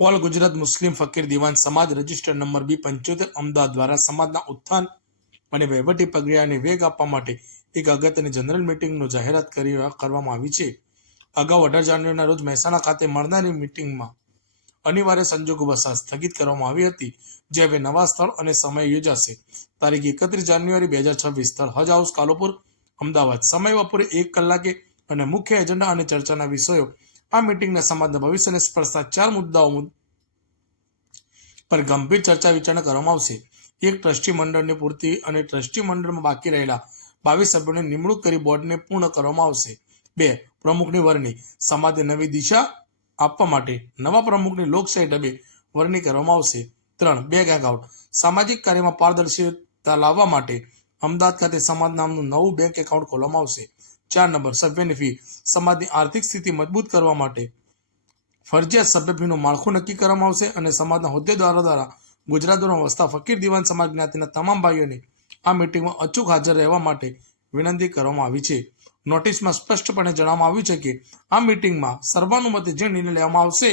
All Gujarat મુસ્લિમ ફકીર દિવાન સમાજ register number બી પંચોતેર, અમદાવાદ દ્વારા સમાજના ઉત્થાન અને વહીવટી પ્રક્રિયાને વેગ આપવા માટે એક અગત્યની જનરલ મિટિંગનું જાહેરાત કરી કરવામાં આવી છે. અગાઉ અઢાર જાન્યુઆરીના રોજ મહેસાણા ખાતે મળનારી મિટિંગમાં અનિવાર્ય સંજોગો વસાત સ્થગિત કરવામાં આવી હતી, જે હવે નવા સ્થળ અને સમય યોજાશે. તારીખ એકત્રીસ જાન્યુઆરી બે હજાર છવ્વીસ સ્થળ હજ હાઉસ, કાલોપુર, અમદાવાદ. સમય બપોરે એક કલાકે અને મુખ્ય એજન્ડા અને ચર્ચાના વિષયો આ મિટિંગના સમાજના ભવિષ્યને સ્પર્શતા ચાર મુદ્દાઓ પર ગંભીર ચર્ચા વિચારણા કરવામાં આવશે. એક ટ્રસ્ટી મંડળની પૂર્તિ અને ટ્રસ્ટી મંડળમાં બાકી રહેલા બાવીસ સભ્યોની નિમણૂક કરી બોર્ડને પૂર્ણ કરવામાં આવશે. બે, પ્રમુખની વરણી. સમાજને નવી દિશા આપવા માટે નવા પ્રમુખની લોકશાહી ઢબે વરણી કરવામાં આવશે. ત્રણ, બેગ એકાઉન્ટ સામાજિક કાર્યમાં પારદર્શિતા લાવવા માટે અમદાવાદ ખાતે સમાજ નામનું નવું બેંક એકાઉન્ટ ખોલવામાં આવશે. ચાર નંબર સભ્યની ફી સમાજની આર્થિક સ્થિતિ મજબૂત કરવા માટે ફરજિયાત સભ્ય ફીનું માળખું નક્કી કરવામાં આવશે અને સમાજના હોદ્દેદારો દ્વારા ગુજરાતમાં વસતા ફકીર દિવાન સમાજ જ્ઞાતિના તમામ ભાઈઓને આ મિટિંગમાં અચૂક હાજર રહેવા માટે વિનંતી કરવામાં આવી છે. નોટિસમાં સ્પષ્ટપણે જણાવવામાં આવ્યું છે કે આ મિટિંગમાં સર્વાનુમતે જે નિર્ણય લેવામાં આવશે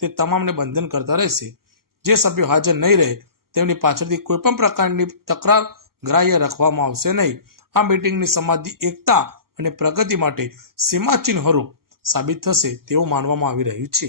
તે તમામને બંધન કરતા રહેશે. જે સભ્યો હાજર નહીં રહે તેમની પાછળથી કોઈપણ પ્રકારની તકરાર ગ્રાહ્ય રાખવામાં આવશે નહીં. આ મિટિંગની સમાજની એકતા અને પ્રગતિ માટે સીમાચિહ્નરૂપ સાબિત થશે તેવું માનવામાં આવી રહ્યું છે.